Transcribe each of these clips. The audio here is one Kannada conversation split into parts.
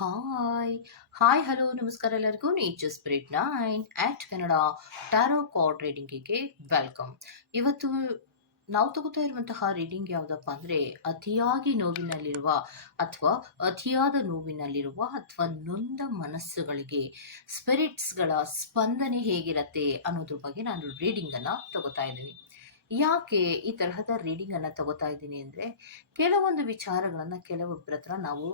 ಹಾಯ್ ಹಾಯ್ ಹಲೋ ನಮಸ್ಕಾರ ಎಲ್ಲರಿಗೂ nature spirit nine at Kannada tarot card ರೀಡಿಂಗಿಗೆ welcome ಇವತ್ತು ನಾವು ತಗೋತಾ ಇರುವಂತಹ ರೀಡಿಂಗ್ ಯಾವುದಪ್ಪ ಅಂದರೆ ಅತಿಯಾಗಿ ನೋವಿನಲ್ಲಿರುವ ಅಥವಾ ಅತಿಯಾದ ನೋವಿನಲ್ಲಿರುವ ಅಥವಾ ನೊಂದ ಮನಸ್ಸುಗಳಿಗೆ ಸ್ಪಿರಿಟ್ಸ್ಗಳ ಸ್ಪಂದನೆ ಹೇಗಿರುತ್ತೆ ಅನ್ನೋದ್ರ ಬಗ್ಗೆ ನಾನು ರೀಡಿಂಗನ್ನು ತಗೋತಾ ಇದ್ದೀನಿ. ಯಾಕೆ ಈ ತರಹದ ರೀಡಿಂಗನ್ನು ತಗೋತಾ ಇದ್ದೀನಿ ಅಂದರೆ ಕೆಲವೊಂದು ವಿಚಾರಗಳನ್ನು ಕೆಲವೊಬ್ಬರ ಹತ್ರ ನಾವು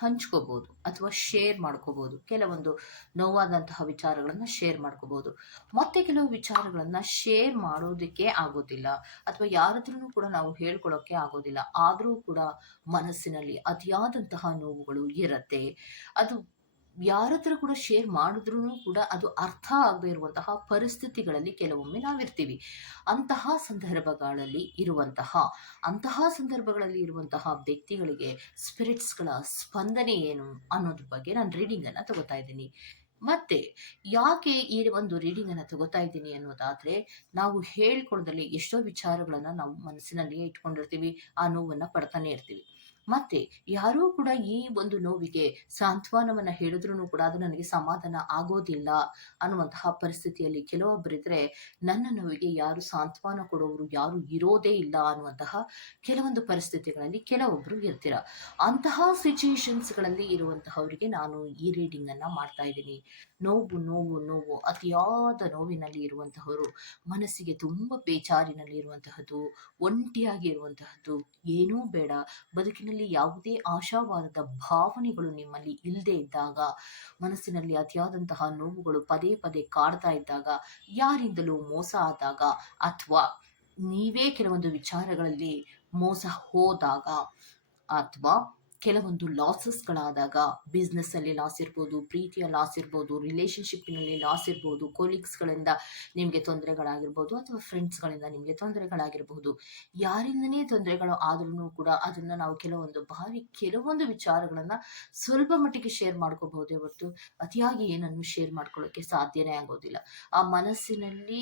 ಹಂಚ್ಕೋಬೋದು ಅಥವಾ ಶೇರ್ ಮಾಡ್ಕೋಬೋದು. ಕೆಲವೊಂದು ನೋವಾದಂತಹ ವಿಚಾರಗಳನ್ನು ಶೇರ್ ಮಾಡ್ಕೋಬೋದು. ಮತ್ತೆ ಕೆಲವು ವಿಚಾರಗಳನ್ನು ಶೇರ್ ಮಾಡೋದಕ್ಕೆ ಆಗೋದಿಲ್ಲ ಅಥವಾ ಯಾರದ್ರೂ ಕೂಡ ನಾವು ಹೇಳ್ಕೊಳ್ಳೋಕ್ಕೆ ಆಗೋದಿಲ್ಲ. ಆದರೂ ಕೂಡ ಮನಸ್ಸಿನಲ್ಲಿ ಅತಿಯಾದಂತಹ ನೋವುಗಳು ಇರತ್ತೆ. ಅದು ಯಾರ ಹತ್ರ ಕೂಡ ಶೇರ್ ಮಾಡಿದ್ರೂ ಕೂಡ ಅದು ಅರ್ಥ ಆಗದೆ ಇರುವಂತಹ ಪರಿಸ್ಥಿತಿಗಳಲ್ಲಿ ಕೆಲವೊಮ್ಮೆ ನಾವಿರ್ತೀವಿ. ಅಂತಹ ಸಂದರ್ಭಗಳಲ್ಲಿ ಇರುವಂತಹ, ಅಂತಹ ಸಂದರ್ಭಗಳಲ್ಲಿ ಇರುವಂತಹ ವ್ಯಕ್ತಿಗಳಿಗೆ ಸ್ಪಿರಿಟ್ಸ್ಗಳ ಸ್ಪಂದನೆ ಏನು ಅನ್ನೋದ್ರ ಬಗ್ಗೆ ನಾನು ರೀಡಿಂಗನ್ನು ತಗೋತಾ ಇದ್ದೀನಿ. ಮತ್ತೆ ಯಾಕೆ ಈ ಒಂದು ರೀಡಿಂಗನ್ನು ತಗೋತಾ ಇದ್ದೀನಿ ಅನ್ನೋದಾದ್ರೆ, ನಾವು ಹೇಳಿಕೊಳ್ಳದಲ್ಲಿ ಎಷ್ಟೋ ವಿಚಾರಗಳನ್ನು ನಾವು ಮನಸ್ಸಿನಲ್ಲಿಯೇ ಇಟ್ಕೊಂಡಿರ್ತೀವಿ, ಆ ನೋವನ್ನು ಪಡ್ತಾನೆ ಇರ್ತೀವಿ. ಮತ್ತೆ ಯಾರೂ ಕೂಡ ಈ ಒಂದು ನೋವಿಗೆ ಸಾಂತ್ವನವನ್ನ ಹೇಳಿದ್ರು ಕೂಡ ಅದು ನನಗೆ ಸಮಾಧಾನ ಆಗೋದಿಲ್ಲ ಅನ್ನುವಂತಹ ಪರಿಸ್ಥಿತಿಯಲ್ಲಿ ಕೆಲವೊಬ್ಬರಿದ್ರೆ ನನ್ನ ನೋವಿಗೆ ಯಾರು ಸಾಂತ್ವನ ಕೊಡೋರು ಯಾರು ಇರೋದೇ ಇಲ್ಲ ಅನ್ನುವಂತಹ ಕೆಲವೊಂದು ಪರಿಸ್ಥಿತಿಗಳಲ್ಲಿ ಕೆಲವೊಬ್ರು ಇರ್ತೀರ. ಅಂತಹ ಸಿಚುಯೇಷನ್ಸ್ಗಳಲ್ಲಿ ಇರುವಂತಹವರಿಗೆ ನಾನು ಈ ರೀಡಿಂಗ್ ಅನ್ನ ಮಾಡ್ತಾ ಇದ್ದೀನಿ. ನೋವು ನೋವು ನೋವು, ಅತಿಯಾದ ನೋವಿನಲ್ಲಿ ಇರುವಂತಹವರು, ಮನಸ್ಸಿಗೆ ತುಂಬಾ ಬೇಜಾರಿನಲ್ಲಿ ಇರುವಂತಹದ್ದು, ಒಂಟಿಯಾಗಿ ಇರುವಂತಹದ್ದು, ಏನೂ ಬೇಡ. ಬದುಕಿನಲ್ಲಿ ಯಾವುದೇ ಆಶಾವಾದದ ಭಾವನೆಗಳು ನಿಮ್ಮಲ್ಲಿ ಇಲ್ಲದೆ ಇದ್ದಾಗ, ಮನಸ್ಸಿನಲ್ಲಿ ಅತಿಯಾದಂತಹ ನೋವುಗಳು ಪದೇ ಪದೇ ಕಾಡ್ತಾ ಇದ್ದಾಗ, ಯಾರಿಂದಲೂ ಮೋಸ ಆದಾಗ ಅಥವಾ ನೀವೇ ಕೆಲವೊಂದು ವಿಚಾರಗಳಲ್ಲಿ ಮೋಸ ಹೋದಾಗ, ಅಥವಾ ಕೆಲವೊಂದು ಲಾಸಸ್ಗಳಾದಾಗ ಬಿಸ್ನೆಸ್ಸಲ್ಲಿ ಲಾಸ್ ಇರ್ಬೋದು, ಪ್ರೀತಿಯ ಲಾಸ್ ಇರ್ಬೋದು ರಿಲೇಷನ್ಶಿಪ್ಪಿನಲ್ಲಿ ಲಾಸ್ ಇರ್ಬೋದು ಕೊಲೀಗ್ಸ್ಗಳಿಂದ ನಿಮಗೆ ತೊಂದರೆಗಳಾಗಿರ್ಬೋದು ಅಥವಾ ಫ್ರೆಂಡ್ಸ್ಗಳಿಂದ ನಿಮಗೆ ತೊಂದರೆಗಳಾಗಿರ್ಬೋದು. ಯಾರಿಂದನೇ ತೊಂದರೆಗಳು ಆದ್ರೂ ಕೂಡ ಅದನ್ನು ನಾವು ಕೆಲವೊಂದು ಬಾರಿ ಕೆಲವೊಂದು ವಿಚಾರಗಳನ್ನು ಸ್ವಲ್ಪ ಮಟ್ಟಿಗೆ ಶೇರ್ ಮಾಡ್ಕೋಬಹುದೇ ಹೊರತು ಅತಿಯಾಗಿ ಏನನ್ನು ಶೇರ್ ಮಾಡ್ಕೊಳ್ಳೋಕೆ ಸಾಧ್ಯನೇ ಆಗೋದಿಲ್ಲ. ಆ ಮನಸ್ಸಿನಲ್ಲಿ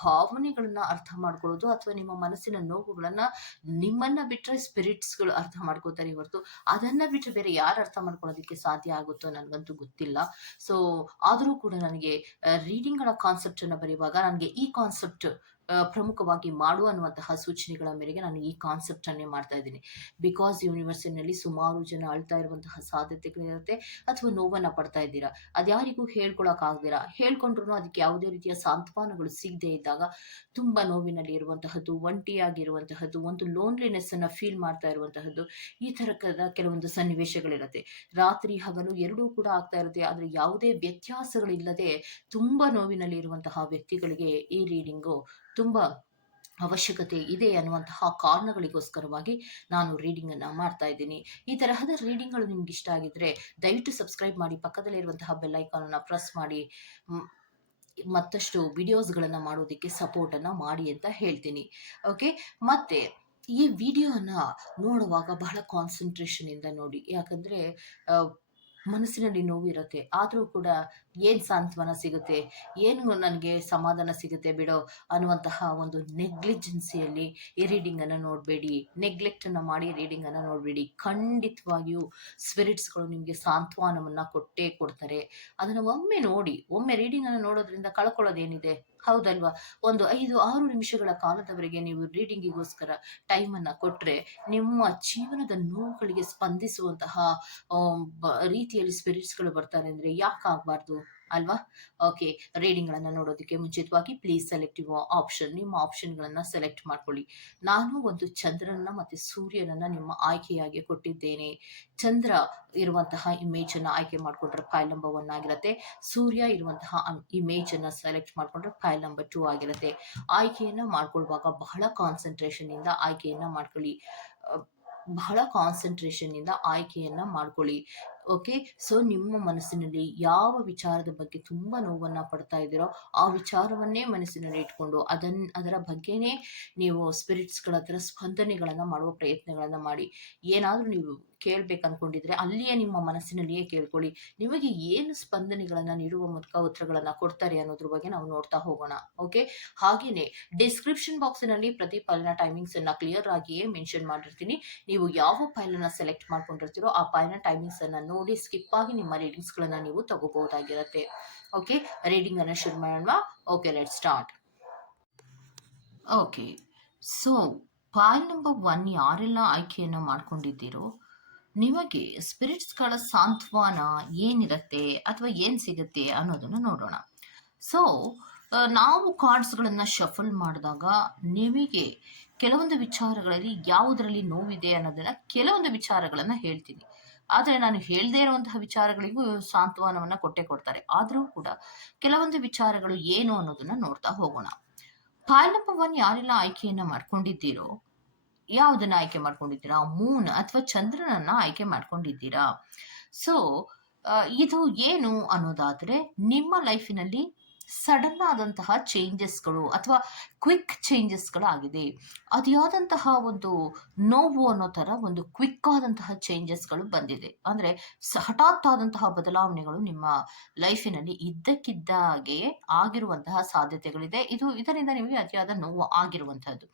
ಭಾವನೆಗಳನ್ನ ಅರ್ಥ ಮಾಡ್ಕೊಳ್ಳೋದು ಅಥವಾ ನಿಮ್ಮ ಮನಸ್ಸಿನ ನೋವುಗಳನ್ನು ನಿಮ್ಮನ್ನ ಬಿಟ್ಟರೆ ಸ್ಪಿರಿಟ್ಸ್ಗಳು ಅರ್ಥ ಮಾಡ್ಕೋತಾರೆ ಹೊರತು ಅದನ್ನ ಬಿಟ್ಟು ಬೇರೆ ಯಾರು ಅರ್ಥ ಮಾಡ್ಕೊಳ್ಳೋದಕ್ಕೆ ಸಾಧ್ಯ ಆಗುತ್ತೋ ನನಗಂತೂ ಗೊತ್ತಿಲ್ಲ. ಸೊ ಆದರೂ ಕೂಡ ನನಗೆ ರೀಡಿಂಗ್ಗಳ ಕಾನ್ಸೆಪ್ಟ್ ಅನ್ನು ಬರೆಯುವಾಗ ನನಗೆ ಈ ಕಾನ್ಸೆಪ್ಟ್ ಪ್ರಮುಖವಾಗಿ ಮಾಡು ಅನ್ನುವಂತಹ ಸೂಚನೆಗಳ ಮೇರೆಗೆ ನಾನು ಈ ಕಾನ್ಸೆಪ್ಟ್ ಅನ್ನೇ ಮಾಡ್ತಾ ಇದ್ದೀನಿ. ಬಿಕಾಸ್ ಯೂನಿವರ್ಸಿಟಿನಲ್ಲಿ ಸುಮಾರು ಜನ ಅಳ್ತಾ ಇರುವಂತಹ ಸಾಧ್ಯತೆಗಳಿರುತ್ತೆ ಅಥವಾ ನೋವನ್ನ ಪಡ್ತಾ ಇದ್ದೀರಾ? ಅದ್ಯಾರಿಗೂ ಹೇಳ್ಕೊಳಕ್ಕಾಗ್ದಿರಾ ಹೇಳ್ಕೊಂಡ್ರು ಅದಕ್ಕೆ ಯಾವುದೇ ರೀತಿಯ ಸಾಂತ್ವನಗಳು ಸಿಗದೆ ಇದ್ದಾಗ ತುಂಬಾ ನೋವಿನಲ್ಲಿ ಇರುವಂತಹದ್ದು, ಒಂಟಿಯಾಗಿರುವಂತಹದ್ದು, ಒಂದು ಲೋನ್ಲಿನೆಸ್ ಅನ್ನ ಫೀಲ್ ಮಾಡ್ತಾ ಇರುವಂತಹದ್ದು, ಈ ತರಕದ ಕೆಲವೊಂದು ಸನ್ನಿವೇಶಗಳಿರುತ್ತೆ. ರಾತ್ರಿ ಹಗಲು ಎರಡೂ ಕೂಡ ಆಗ್ತಾ ಇರುತ್ತೆ, ಆದರೆ ಯಾವುದೇ ವ್ಯತ್ಯಾಸಗಳಿಲ್ಲದೆ ತುಂಬಾ ನೋವಿನಲ್ಲಿ ಇರುವಂತಹ ವ್ಯಕ್ತಿಗಳಿಗೆ ಈ ರೀಡಿಂಗು ತುಂಬ ಅವಶ್ಯಕತೆ ಇದೆ ಅನ್ನುವಂತಹ ಕಾರಣಗಳಿಗೋಸ್ಕರವಾಗಿ ನಾನು ರೀಡಿಂಗನ್ನು ಮಾಡ್ತಾ ಇದ್ದೀನಿ. ಈ ತರಹದ ರೀಡಿಂಗ್ಗಳು ನಿಮ್ಗೆ ಇಷ್ಟ ಆಗಿದ್ರೆ ದಯವಿಟ್ಟು ಸಬ್ಸ್ಕ್ರೈಬ್ ಮಾಡಿ ಪಕ್ಕದಲ್ಲಿರುವಂತಹ ಅನ್ನ ಪ್ರೆಸ್ ಮಾಡಿ ಮತ್ತಷ್ಟು ವಿಡಿಯೋಸ್ಗಳನ್ನು ಮಾಡೋದಕ್ಕೆ ಸಪೋರ್ಟನ್ನು ಮಾಡಿ ಅಂತ ಹೇಳ್ತೀನಿ. ಓಕೆ ಮತ್ತೆ ಈ ವಿಡಿಯೋನ ನೋಡುವಾಗ ಬಹಳ ಕಾನ್ಸಂಟ್ರೇಷನಿಂದ ನೋಡಿ. ಯಾಕಂದರೆ ಮನಸ್ಸಿನಲ್ಲಿ ನೋವಿರುತ್ತೆ. ಆದರೂ ಕೂಡ ಏನು ಸಾಂತ್ವನ ಸಿಗುತ್ತೆ? ಏನು ನನಗೆ ಸಮಾಧಾನ ಸಿಗುತ್ತೆ ಬಿಡೋ ಅನ್ನುವಂತಹ ಒಂದು ನೆಗ್ಲಿಜೆನ್ಸಿಯಲ್ಲಿ ಈ ರೀಡಿಂಗನ್ನು ನೋಡಬೇಡಿ. ನೆಗ್ಲೆಕ್ಟನ್ನು ಮಾಡಿ ರೀಡಿಂಗನ್ನು ನೋಡಬೇಡಿ. ಖಂಡಿತವಾಗಿಯೂ ಸ್ಪಿರಿಟ್ಸ್ಗಳು ನಿಮಗೆ ಸಾಂತ್ವನವನ್ನು ಕೊಟ್ಟೇ ಕೊಡ್ತಾರೆ. ಅದನ್ನು ಒಮ್ಮೆ ನೋಡಿ, ಒಮ್ಮೆ ರೀಡಿಂಗನ್ನು ನೋಡೋದ್ರಿಂದ ಕಳ್ಕೊಳ್ಳೋದೇನಿದೆ? ಹೌದಲ್ವಾ? ಒಂದು ಐದು, ಆರು ನಿಮಿಷಗಳ ಕಾಲದವರೆಗೆ ನೀವು ರೀಡಿಂಗಿಗೋಸ್ಕರ ಅನ್ನ ಕೊಟ್ಟರೆ ನಿಮ್ಮ ಜೀವನದ ನೋವುಗಳಿಗೆ ಸ್ಪಂದಿಸುವಂತಹ ರೀತಿಯಲ್ಲಿ ಸ್ಪಿರಿಟ್ಸ್ಗಳು ಬರ್ತಾರೆ ಅಂದ್ರೆ ಯಾಕೆ ಆಗಬಾರ್ದು ಅಲ್ವಾ? ಓಕೆ ರೀಡಿಂಗ್ಗಳನ್ನು ನೋಡೋದಕ್ಕೆ ಮುಂಚಿತವಾಗಿ ಪ್ಲೀಸ್ ಸೆಲೆಕ್ಟ್ ಯುವ ಆಪ್ಷನ್ ನಿಮ್ಮ ಆಪ್ಷನ್ಗಳನ್ನು ಸೆಲೆಕ್ಟ್ ಮಾಡ್ಕೊಳ್ಳಿ. ನಾನು ಒಂದು ಚಂದ್ರನ ಮತ್ತೆ ಸೂರ್ಯನನ್ನ ನಿಮ್ಮ ಆಯ್ಕೆಯಾಗಿ ಕೊಟ್ಟಿದ್ದೇನೆ. ಚಂದ್ರ ಇರುವಂತಹ ಇಮೇಜನ್ನು ಆಯ್ಕೆ ಮಾಡ್ಕೊಂಡ್ರೆ ಫೈಲ್ ನಂಬರ್ ಒನ್ ಆಗಿರುತ್ತೆ. ಸೂರ್ಯ ಇರುವಂತಹ ಇಮೇಜನ್ನು ಸೆಲೆಕ್ಟ್ ಮಾಡ್ಕೊಂಡ್ರೆ ಫೈಲ್ ನಂಬರ್ ಟೂ ಆಗಿರುತ್ತೆ. ಆಯ್ಕೆಯನ್ನು ಮಾಡ್ಕೊಳ್ಳುವಾಗ ಬಹಳ ಕಾನ್ಸಂಟ್ರೇಷನಿಂದ ಆಯ್ಕೆಯನ್ನು ಮಾಡ್ಕೊಳ್ಳಿ. ಬಹಳ ಕಾನ್ಸಂಟ್ರೇಷನ್ನಿಂದ ಆಯ್ಕೆಯನ್ನು ಮಾಡ್ಕೊಳ್ಳಿ. ಓಕೆ ಸೊ ನಿಮ್ಮ ಮನಸ್ಸಿನಲ್ಲಿ ಯಾವ ವಿಚಾರದ ಬಗ್ಗೆ ತುಂಬ ನೋವನ್ನು ಪಡ್ತಾ ಇದ್ದೀರೋ ಆ ವಿಚಾರವನ್ನೇ ಮನಸ್ಸಿನಲ್ಲಿ ಇಟ್ಕೊಂಡು ಅದನ್ನ ಅದರ ಬಗ್ಗೆನೇ ನೀವು ಸ್ಪಿರಿಟ್ಸ್ಗಳ ಹತ್ರ ಸ್ಪಂದನೆಗಳನ್ನು ಮಾಡುವ ಪ್ರಯತ್ನಗಳನ್ನು ಮಾಡಿ. ಏನಾದರೂ ನೀವು ಕೇಳ್ಬೇಕು ಅಂದ್ಕೊಂಡಿದ್ರೆ ಅಲ್ಲಿಯೇ ನಿಮ್ಮ ಮನಸ್ಸಿನಲ್ಲಿಯೇ ಕೇಳ್ಕೊಳ್ಳಿ. ನಿಮಗೆ ಏನು ಸ್ಪಂದನೆಗಳನ್ನ ನೀಡುವ ಮೂಲಕ ಉತ್ತರಗಳನ್ನ ಕೊಡ್ತಾರೆ ಅನ್ನೋದ್ರ ಬಗ್ಗೆ ನಾವು ನೋಡ್ತಾ ಹೋಗೋಣ ಓಕೆ ಹಾಗೇನೆ ಡಿಸ್ಕ್ರಿಪ್ಷನ್ ಬಾಕ್ಸಿನಲ್ಲಿ ಪ್ರತಿ ಫೈಲ್ನ ಟೈಮಿಂಗ್ಸ್ ಅನ್ನ ಕ್ಲಿಯರ್ ಆಗಿಯೇ ಮೆನ್ಷನ್ ಮಾಡಿರ್ತೀನಿ. ನೀವು ಯಾವ ಫೈಲ್ ಅನ್ನ ಸೆಲೆಕ್ಟ್ ಮಾಡ್ಕೊಂಡಿರ್ತೀರೋ ಆ ಫೈಲ್ನ ಟೈಮಿಂಗ್ಸ್ ಅನ್ನ ನೋಡಿ ಸ್ಕಿಪ್ ಆಗಿ ನಿಮ್ಮ ರೀಡಿಂಗ್ಸ್ ಗಳನ್ನ ನೀವು ತಗೋಬಹುದಾಗಿರುತ್ತೆ ಓಕೆ ರೀಡಿಂಗ್ ಅನ್ನ ಶುರು ಮಾಡೋಣ okay let start okay so file number one ಯಾರೆಲ್ಲ ಆಯ್ಕೆಯನ್ನು ಮಾಡ್ಕೊಂಡಿದ್ದೀರೋ ನಿಮಗೆ ಸ್ಪಿರಿಟ್ಸ್ಗಳ ಸಾಂತ್ವನ ಏನಿರುತ್ತೆ ಅಥವಾ ಏನು ಸಿಗುತ್ತೆ ಅನ್ನೋದನ್ನು ನೋಡೋಣ. ಸೊ ನಾವು ಕಾರ್ಡ್ಸ್ಗಳನ್ನು ಶಫಲ್ ಮಾಡಿದಾಗ ನಿಮಗೆ ಕೆಲವೊಂದು ವಿಚಾರಗಳಲ್ಲಿ ಯಾವುದರಲ್ಲಿ ನೋವಿದೆ ಅನ್ನೋದನ್ನ ಕೆಲವೊಂದು ವಿಚಾರಗಳನ್ನು ಹೇಳ್ತೀನಿ. ಆದರೆ ನಾನು ಹೇಳದೇ ಇರುವಂತಹ ವಿಚಾರಗಳಿಗೂ ಸಾಂತ್ವನವನ್ನು ಕೊಟ್ಟೆ ಕೊಡ್ತಾರೆ. ಆದರೂ ಕೂಡ ಕೆಲವೊಂದು ವಿಚಾರಗಳು ಏನು ಅನ್ನೋದನ್ನ ನೋಡ್ತಾ ಹೋಗೋಣ. ಪಾಯ್ ನಂಬರ್ ಒನ್ ಯಾರೆಲ್ಲ ಆಯ್ಕೆಯನ್ನ ಮಾಡ್ಕೊಂಡಿದ್ದೀರೋ ಯಾವುದನ್ನ ಆಯ್ಕೆ ಮಾಡ್ಕೊಂಡಿದ್ದೀರಾ? ಮೂನ್ ಅಥವಾ ಚಂದ್ರನನ್ನ ಆಯ್ಕೆ ಮಾಡ್ಕೊಂಡಿದ್ದೀರಾ? ಸೊ ಇದು ಏನು ಅನ್ನೋದಾದ್ರೆ ನಿಮ್ಮ ಲೈಫಿನಲ್ಲಿ ಸಡನ್ ಆದಂತಹ ಚೇಂಜಸ್ಗಳು ಅಥವಾ ಕ್ವಿಕ್ ಚೇಂಜಸ್ಗಳಾಗಿದೆ ಅದ್ಯಾದಂತಹ ಒಂದು ನೋವು ಅನ್ನೋ ತರ ಒಂದು ಕ್ವಿಕ್ ಆದಂತಹ ಚೇಂಜಸ್ಗಳು ಬಂದಿದೆ. ಅಂದ್ರೆ ಹಠಾತ್ ಆದಂತಹ ಬದಲಾವಣೆಗಳು ನಿಮ್ಮ ಲೈಫಿನಲ್ಲಿ ಇದ್ದಕ್ಕಿದ್ದಾಗೆ ಆಗಿರುವಂತಹ ಸಾಧ್ಯತೆಗಳಿದೆ. ಇದು ಇದರಿಂದ ನಿಮಗೆ ಅತಿಯಾದ ನೋವು ಆಗಿರುವಂತಹದ್ದು.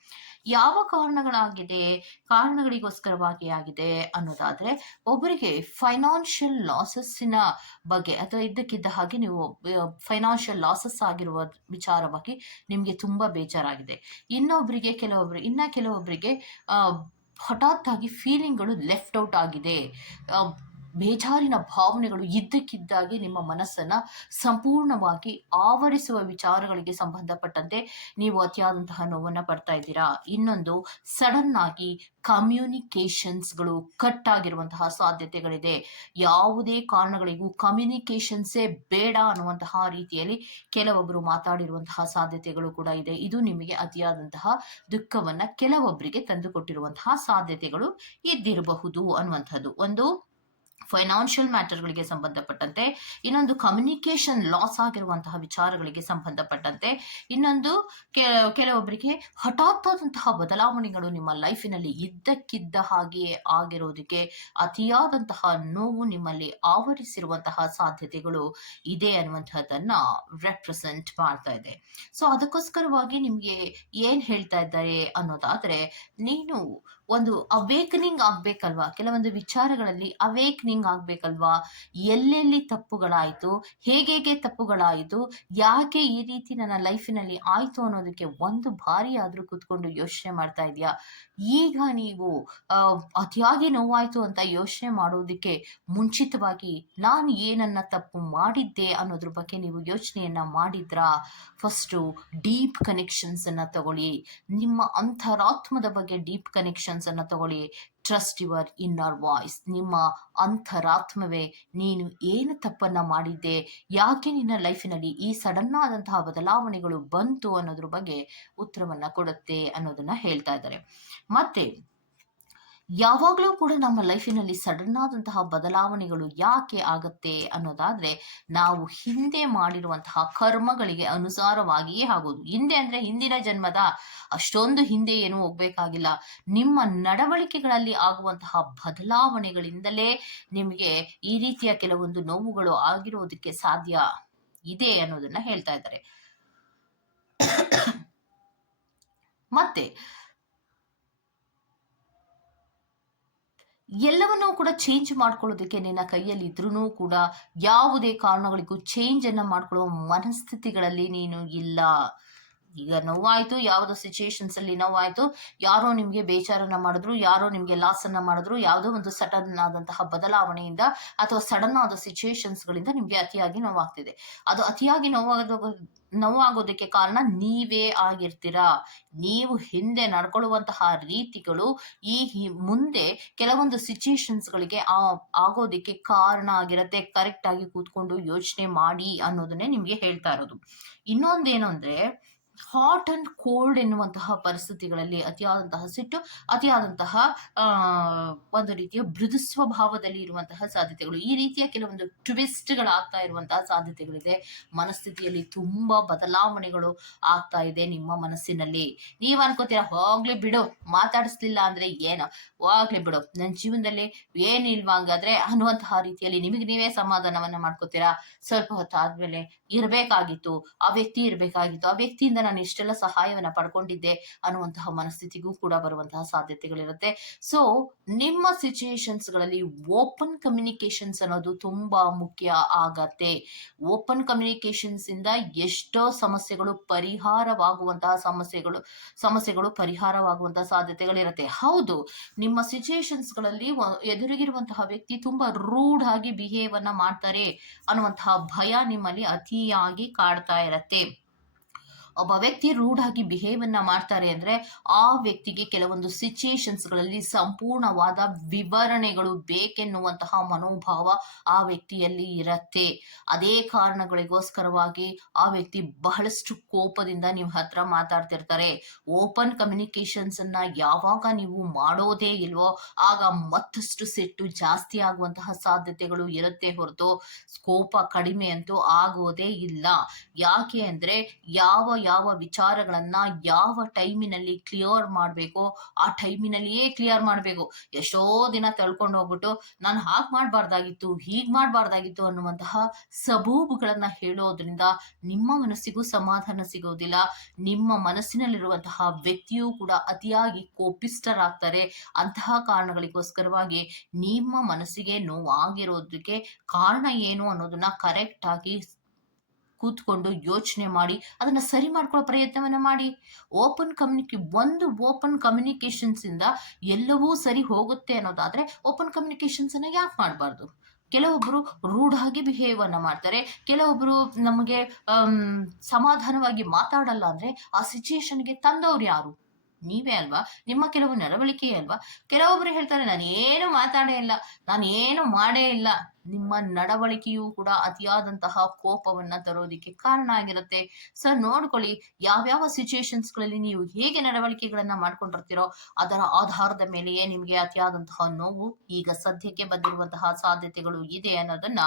ಯಾವ ಕಾರಣಗಳಾಗಿದೆ, ಕಾರಣಗಳಿಗೋಸ್ಕರವಾಗಿ ಆಗಿದೆ ಅನ್ನೋದಾದ್ರೆ ಒಬ್ಬರಿಗೆ ಫೈನಾನ್ಷಿಯಲ್ ಲಾಸಸ್ಸಿನ ಬಗ್ಗೆ ಅಥವಾ ಇದ್ದಕ್ಕಿದ್ದ ಹಾಗೆ ನೀವು ಫೈನಾನ್ಷಿಯಲ್ ಲಾಸಸ್ ಆಗಿರುವ ವಿಚಾರವಾಗಿ ನಿಮಗೆ ತುಂಬಾ ಬೇಜಾರಾಗಿದೆ. ಇನ್ನೊಬ್ಬರಿಗೆ ಕೆಲವೊಬ್ರು, ಇನ್ನ ಕೆಲವೊಬ್ಬರಿಗೆ ಹಠಾತ್ ಆಗಿ ಫೀಲಿಂಗ್ಗಳು ಲೆಫ್ಟ್ ಔಟ್ ಆಗಿದೆ. ಬೇಜಾರಿನ ಭಾವನೆಗಳು ಇದ್ದಕ್ಕಿದ್ದಾಗಿ ನಿಮ್ಮ ಮನಸ್ಸನ್ನ ಸಂಪೂರ್ಣವಾಗಿ ಆವರಿಸುವ ವಿಚಾರಗಳಿಗೆ ಸಂಬಂಧಪಟ್ಟಂತೆ ನೀವು ಅತಿಯಾದಂತಹ ನೋವನ್ನ ಪಡ್ತಾ ಇದ್ದೀರಾ? ಇನ್ನೊಂದು ಸಡನ್ ಆಗಿ ಕಮ್ಯುನಿಕೇಶನ್ಸ್ಗಳು ಕಟ್ ಆಗಿರುವಂತಹ ಸಾಧ್ಯತೆಗಳಿದೆ. ಯಾವುದೇ ಕಾರಣಗಳಿಗೂ ಕಮ್ಯುನಿಕೇಶನ್ಸೇ ಬೇಡ ಅನ್ನುವಂತಹ ರೀತಿಯಲ್ಲಿ ಕೆಲವೊಬ್ಬರು ಮಾತಾಡಿರುವಂತಹ ಸಾಧ್ಯತೆಗಳು ಕೂಡ ಇದೆ. ಇದು ನಿಮಗೆ ಅತಿಯಾದಂತಹ ದುಃಖವನ್ನ ಕೆಲವೊಬ್ಬರಿಗೆ ತಂದುಕೊಟ್ಟಿರುವಂತಹ ಸಾಧ್ಯತೆಗಳು ಇದ್ದಿರಬಹುದು ಅನ್ನುವಂಥದ್ದು. ಒಂದು ಫೈನಾನ್ಷಿಯಲ್ ಮ್ಯಾಟರ್ಗಳಿಗೆ ಸಂಬಂಧಪಟ್ಟಂತೆ, ಇನ್ನೊಂದು ಕಮ್ಯುನಿಕೇಶನ್ ಲಾಸ್ ಆಗಿರುವಂತಹ ವಿಚಾರಗಳಿಗೆ ಸಂಬಂಧಪಟ್ಟಂತೆ, ಇನ್ನೊಂದು ಕೆಲವೊಬ್ಬರಿಗೆ ಹಠಾತ್ ಆದಂತಹ ಬದಲಾವಣೆಗಳು ನಿಮ್ಮ ಲೈಫಿನಲ್ಲಿ ಇದ್ದಕ್ಕಿದ್ದ ಹಾಗೆಯೇ ಆಗಿರೋದಕ್ಕೆ ಅತಿಯಾದಂತಹ ನೋವು ನಿಮ್ಮಲ್ಲಿ ಆವರಿಸಿರುವಂತಹ ಸಾಧ್ಯತೆಗಳು ಇದೆ ಅನ್ನುವಂತಹದನ್ನ ರೆಪ್ರೆಸೆಂಟ್ ಮಾಡ್ತಾ ಇದೆ. ಸೊ ಅದಕ್ಕೋಸ್ಕರವಾಗಿ ನಿಮಗೆ ಏನ್ ಹೇಳ್ತಾ ಇದ್ದಾರೆ ಅನ್ನೋದಾದ್ರೆ, ನೀನು ಒಂದು ಅವೇಕನಿಂಗ್ ಆಗ್ಬೇಕಲ್ವಾ? ಕೆಲವೊಂದು ವಿಚಾರಗಳಲ್ಲಿ ಅವೇಕನಿಂಗ್ ಆಗ್ಬೇಕಲ್ವಾ? ಎಲ್ಲೆಲ್ಲಿ ತಪ್ಪುಗಳಾಯಿತು? ಹೇಗೆ ತಪ್ಪುಗಳಾಯಿತು? ಯಾಕೆ ಈ ರೀತಿ ನನ್ನ ಲೈಫಿನಲ್ಲಿ ಆಯಿತು ಅನ್ನೋದಕ್ಕೆ ಒಂದು ಬಾರಿ ಆದರೂ ಕೂತ್ಕೊಂಡು ಯೋಚನೆ ಮಾಡ್ತಾ ಇದೆಯಾ? ಈಗ ನೀವು ಅತಿಯಾಗಿ ನೋವಾಯಿತು ಅಂತ ಯೋಚನೆ ಮಾಡೋದಕ್ಕೆ ಮುಂಚಿತವಾಗಿ ನಾನು ಏನನ್ನ ತಪ್ಪು ಮಾಡಿದ್ದೆ ಅನ್ನೋದ್ರ ಬಗ್ಗೆ ನೀವು ಯೋಚನೆಯನ್ನ ಮಾಡಿದ್ರಾ? ಫಸ್ಟು ಡೀಪ್ ಕನೆಕ್ಷನ್ಸ್ ಅನ್ನ ತಗೊಳ್ಳಿ. ನಿಮ್ಮ ಅಂತರಾತ್ಮದ ಬಗ್ಗೆ ಡೀಪ್ ಕನೆಕ್ಷನ್ಸ್ ಅನ್ನ ತಗೊಳ್ಳಿ. ಟ್ರಸ್ಟ್ ಯುವರ್ ಇನ್ನರ್ ವಾಯ್ಸ್ ನಿಮ್ಮ ಅಂತರಾತ್ಮವೇ, ನೀನು ಏನು ತಪ್ಪನ್ನ ಮಾಡಿದ್ದೆ? ಯಾಕೆ ನಿನ್ನ ಲೈಫಿನಲ್ಲಿ ಈ ಸಡನ್ ಆದಂತಹ ಬದಲಾವಣೆಗಳು ಬಂತು ಅನ್ನೋದ್ರ ಬಗ್ಗೆ ಉತ್ತರವನ್ನ ಕೊಡುತ್ತೆ ಅನ್ನೋದನ್ನ ಹೇಳ್ತಾ ಇದ್ದಾರೆ. ಮತ್ತೆ ಯಾವಾಗಲೂ ಕೂಡ ನಮ್ಮ ಲೈಫಿನಲ್ಲಿ ಸಡನ್ ಆದಂತಹ ಬದಲಾವಣೆಗಳು ಯಾಕೆ ಆಗತ್ತೆ ಅನ್ನೋದಾದ್ರೆ, ನಾವು ಹಿಂದೆ ಮಾಡಿರುವಂತಹ ಕರ್ಮಗಳಿಗೆ ಅನುಸಾರವಾಗಿಯೇ ಆಗೋದು. ಹಿಂದೆ ಅಂದ್ರೆ ಹಿಂದಿನ ಜನ್ಮದ ಅಷ್ಟೊಂದು ಹಿಂದೆ ಏನು ಹೋಗ್ಬೇಕಾಗಿಲ್ಲ. ನಿಮ್ಮ ನಡವಳಿಕೆಗಳಲ್ಲಿ ಆಗುವಂತಹ ಬದಲಾವಣೆಗಳಿಂದಲೇ ನಿಮಗೆ ಈ ರೀತಿಯ ಕೆಲವೊಂದು ನೋವುಗಳು ಆಗಿರೋದಕ್ಕೆ ಸಾಧ್ಯ ಇದೆ ಅನ್ನೋದನ್ನ ಹೇಳ್ತಾ ಇದ್ದಾರೆ. ಮತ್ತೆ ಎಲ್ಲವನ್ನೂ ಕೂಡ ಚೇಂಜ್ ಮಾಡ್ಕೊಳ್ಳೋದಕ್ಕೆ ನಿನ್ನ ಕೈಯಲ್ಲಿ ಇದ್ರೂ ಕೂಡ ಯಾವುದೇ ಕಾರಣಗಳಿಗೂ ಚೇಂಜ್ ಅನ್ನ ಮಾಡ್ಕೊಳ್ಳೋ ಮನಸ್ಥಿತಿಗಳಲ್ಲಿ ನೀನು ಇಲ್ಲ. ಈಗ ನೋವಾಯ್ತು, ಯಾವ್ದೋ ಸಿಚುಯೇಷನ್ಸ್ ಅಲ್ಲಿ ನೋವಾಯ್ತು, ಯಾರೋ ನಿಮ್ಗೆ ಬೇಜಾರನ್ನ ಮಾಡಿದ್ರು, ಯಾರೋ ನಿಮ್ಗೆ ಲಾಸ್ ಅನ್ನ ಮಾಡಿದ್ರು, ಯಾವುದೋ ಒಂದು ಸಡನ್ ಆದಂತಹ ಬದಲಾವಣೆಯಿಂದ ಅಥವಾ ಸಡನ್ ಆದ ಸಿಚುಯೇಷನ್ಸ್ ಗಳಿಂದ ನಿಮ್ಗೆ ಅತಿಯಾಗಿ ನೋವಾಗ್ತಿದೆ. ಅದು ಅತಿಯಾಗಿ ನೋವಾಗ ನೋವಾಗೋದಕ್ಕೆ ಕಾರಣ ನೀವೇ ಆಗಿರ್ತೀರಾ? ನೀವು ಹಿಂದೆ ನಡ್ಕೊಳ್ಳುವಂತಹ ರೀತಿಗಳು ಈ ಮುಂದೆ ಕೆಲವೊಂದು ಸಿಚುಯೇಷನ್ಸ್ ಗಳಿಗೆ ಆ, ಆಗೋದಕ್ಕೆ ಕಾರಣ ಆಗಿರತ್ತೆ ಕರೆಕ್ಟ್ ಆಗಿ ಕೂತ್ಕೊಂಡು ಯೋಚನೆ ಮಾಡಿ ಅನ್ನೋದನ್ನೇ ನಿಮ್ಗೆ ಹೇಳ್ತಾ ಇರೋದು. ಇನ್ನೊಂದೇನು ಅಂದ್ರೆ ಹಾಟ್ ಅಂಡ್ ಕೋಲ್ಡ್ ಎನ್ನುವಂತಹ ಪರಿಸ್ಥಿತಿಗಳಲ್ಲಿ ಅತಿಯಾದಂತಹ ಸಿಟ್ಟು, ಅತಿಯಾದಂತಹ ಒಂದು ರೀತಿಯ ಮೃದು ಸ್ವಭಾವದಲ್ಲಿ ಇರುವಂತಹ ಸಾಧ್ಯತೆಗಳು. ಈ ರೀತಿಯ ಕೆಲವೊಂದು ಟ್ವಿಸ್ಟ್ಗಳಾಗ್ತಾ ಇರುವಂತಹ ಸಾಧ್ಯತೆಗಳಿದೆ. ಮನಸ್ಥಿತಿಯಲ್ಲಿ ತುಂಬಾ ಬದಲಾವಣೆಗಳು ಆಗ್ತಾ ಇದೆ ನಿಮ್ಮ ಮನಸ್ಸಿನಲ್ಲಿ. ನೀವ್ ಅನ್ಕೋತೀರಾ, ಹೋಗ್ಲಿ ಬಿಡು, ಮಾತಾಡಿಸ್ಲಿಲ್ಲ ಅಂದ್ರೆ ಏನು? ಹೋಗ್ಲಿ ಬಿಡು ನನ್ನ ಜೀವನದಲ್ಲಿ ಏನಿಲ್ವಾ ಹಂಗಾದ್ರೆ ಅನ್ನುವಂತಹ ರೀತಿಯಲ್ಲಿ ನಿಮಗೆ ನೀವೇ ಸಮಾಧಾನವನ್ನ ಮಾಡ್ಕೋತೀರಾ? ಸ್ವಲ್ಪ ಹೊತ್ತಾದ್ಮೇಲೆ ಇರಬೇಕಾಗಿತ್ತು, ಆ ವ್ಯಕ್ತಿ ಇರಬೇಕಾಗಿತ್ತು, ಆ ವ್ಯಕ್ತಿಯಿಂದ ನಾನು ಇಷ್ಟೆಲ್ಲ ಸಹಾಯವನ್ನ ಪಡ್ಕೊಂಡಿದ್ದೆ ಅನ್ನುವಂತಹ ಮನಸ್ಥಿತಿಗೂ ಕೂಡ ಬರುವಂತಹ ಸಾಧ್ಯತೆಗಳಿರುತ್ತೆ. ಸೊ ನಿಮ್ಮ ಸಿಚುಯೇಷನ್ಸ್ಗಳಲ್ಲಿ ಓಪನ್ ಕಮ್ಯುನಿಕೇಶನ್ಸ್ ಅನ್ನೋದು ತುಂಬಾ ಮುಖ್ಯ ಆಗತ್ತೆ. ಓಪನ್ ಕಮ್ಯುನಿಕೇಶನ್ಸ್ ಇಂದ ಎಷ್ಟೋ ಸಮಸ್ಯೆಗಳು ಪರಿಹಾರವಾಗುವಂತಹ ಸಮಸ್ಯೆಗಳು ಸಮಸ್ಯೆಗಳು ಪರಿಹಾರವಾಗುವಂತಹ ಸಾಧ್ಯತೆಗಳಿರುತ್ತೆ. ಹೌದು, ನಿಮ್ಮ ಸಿಚುಯೇಷನ್ಸ್ಗಳಲ್ಲಿ ಎದುರಿಗಿರುವಂತಹ ವ್ಯಕ್ತಿ ತುಂಬಾ ರೂಢ್ ಆಗಿ ಬಿಹೇವ್ ಅನ್ನ ಮಾಡ್ತಾರೆ ಅನ್ನುವಂತಹ ಭಯ ನಿಮ್ಮಲ್ಲಿ ಅತಿಯಾಗಿ ಕಾಡ್ತಾ ಇರತ್ತೆ. ಒಬ್ಬ ವ್ಯಕ್ತಿ ರೂಡ್ ಆಗಿ ಬಿಹೇವ್ ಅನ್ನ ಮಾಡ್ತಾರೆ ಅಂದ್ರೆ ಆ ವ್ಯಕ್ತಿಗೆ ಕೆಲವೊಂದು ಸಿಚುಯೇಷನ್ಸ್ಗಳಲ್ಲಿ ಸಂಪೂರ್ಣವಾದ ವಿವರಣೆಗಳು ಬೇಕೆನ್ನುವಂತಹ ಮನೋಭಾವ ಆ ವ್ಯಕ್ತಿಯಲ್ಲಿ ಇರತ್ತೆ. ಅದೇ ಕಾರಣಗಳಿಗೋಸ್ಕರವಾಗಿ ಆ ವ್ಯಕ್ತಿ ಬಹಳಷ್ಟು ಕೋಪದಿಂದ ನಿಮ್ಮ ಹತ್ರ ಮಾತಾಡ್ತಿರ್ತಾರೆ. ಓಪನ್ ಕಮ್ಯುನಿಕೇಶನ್ಸ್ ಅನ್ನ ಯಾವಾಗ ನೀವು ಮಾಡೋದೇ ಇಲ್ವೋ ಆಗ ಮತ್ತಷ್ಟು ಸಿಟ್ಟು ಜಾಸ್ತಿ ಆಗುವಂತಹ ಸಾಧ್ಯತೆಗಳು ಇರುತ್ತೆ ಹೊರತು ಕೋಪ ಕಡಿಮೆ ಅಂತೂ ಆಗೋದೇ ಇಲ್ಲ. ಯಾಕೆ ಅಂದ್ರೆ ಯಾವ ಯಾವ ವಿಚಾರಗಳನ್ನ ಯಾವ ಟೈಮಿನಲ್ಲಿ ಕ್ಲಿಯರ್ ಮಾಡಬೇಕು, ಆ ಟೈಮಿನಲ್ಲಿಯೇ ಕ್ಲಿಯರ್ ಮಾಡಬೇಕು. ಎಷ್ಟೋ ದಿನ ತಳ್ಕೊಂಡು ಹೋಗ್ಬಿಟ್ಟು, ನಾನು ಹಾಕ್ ಮಾಡಬಾರ್ದಾಗಿತ್ತು, ಹೀಗ್ ಮಾಡಬಾರ್ದಾಗಿತ್ತು ಅನ್ನುವಂತಹ ಸಬೂಬುಗಳನ್ನ ಹೇಳೋದ್ರಿಂದ ನಿಮ್ಮ ಮನಸ್ಸಿಗೂ ಸಮಾಧಾನ ಸಿಗೋದಿಲ್ಲ. ನಿಮ್ಮ ಮನಸ್ಸಿನಲ್ಲಿರುವಂತಹ ವ್ಯಕ್ತಿಯೂ ಕೂಡ ಅತಿಯಾಗಿ ಕೋಪಿಷ್ಟರಾಗ್ತಾರೆ ಅಂತಹ ಕಾರಣಗಳಿಗೋಸ್ಕರವಾಗಿ ನಿಮ್ಮ ಮನಸ್ಸಿಗೆ ನೋವಾಗಿರೋದಕ್ಕೆ ಕಾರಣ ಏನು ಅನ್ನೋದನ್ನ ಕರೆಕ್ಟ್ ಆಗಿ ಕೂತ್ಕೊಂಡು ಯೋಚನೆ ಮಾಡಿ ಅದನ್ನ ಸರಿ ಮಾಡ್ಕೊಳ್ಳೋ ಪ್ರಯತ್ನವನ್ನ ಮಾಡಿ. ಓಪನ್ ಕಮ್ಯುನಿಕೇ ಒಂದು ಓಪನ್ ಕಮ್ಯುನಿಕೇಶನ್ಸ್ ಇಂದ ಎಲ್ಲವೂ ಸರಿ ಹೋಗುತ್ತೆ ಅನ್ನೋದಾದ್ರೆ ಓಪನ್ ಕಮ್ಯುನಿಕೇಶನ್ಸ್ ಅನ್ನ ಯಾಕೆ ಮಾಡಬಾರ್ದು? ಕೆಲವೊಬ್ಬರು ರೂಢಾಗಿ ಬಿಹೇವ್ ಅನ್ನ ಮಾಡ್ತಾರೆ ಕೆಲವೊಬ್ಬರು ನಮಗೆ ಸಮಾಧಾನವಾಗಿ ಮಾತಾಡಲ್ಲ ಅಂದ್ರೆ ಆ ಸಿಚುಯೇಷನ್ಗೆ ತಂದವ್ರು ಯಾರು? ನೀವೇ ಅಲ್ವಾ? ನಿಮ್ಮ ಕೆಲವು ನಡವಳಿಕೆ ಅಲ್ವಾ? ಕೆಲವೊಬ್ರು ಹೇಳ್ತಾರೆ ನಾನು ಏನು ಮಾತಾಡೇ ಇಲ್ಲ ನಾನು ಏನು ಮಾಡೇ ಇಲ್ಲ. ನಿಮ್ಮ ನಡವಳಿಕೆಯೂ ಕೂಡ ಅತಿಯಾದಂತಹ ಕೋಪವನ್ನ ತರೋದಿಕ್ಕೆ ಕಾರಣ ಆಗಿರುತ್ತೆ. ಸರ್ ನೋಡ್ಕೊಳ್ಳಿ, ಯಾವ್ಯಾವ ಸಿಚುಯೇಷನ್ಸ್ಗಳಲ್ಲಿ ನೀವು ಹೇಗೆ ನಡವಳಿಕೆಗಳನ್ನ ಮಾಡ್ಕೊಂಡಿರ್ತೀರೋ, ಅದರ ಆಧಾರದ ಮೇಲೆಯೇ ನಿಮ್ಗೆ ಅತಿಯಾದಂತಹ ನೋವು ಈಗ ಸದ್ಯಕ್ಕೆ ಬಂದಿರುವಂತಹ ಸಾಧ್ಯತೆಗಳು ಇದೆ ಅನ್ನೋದನ್ನ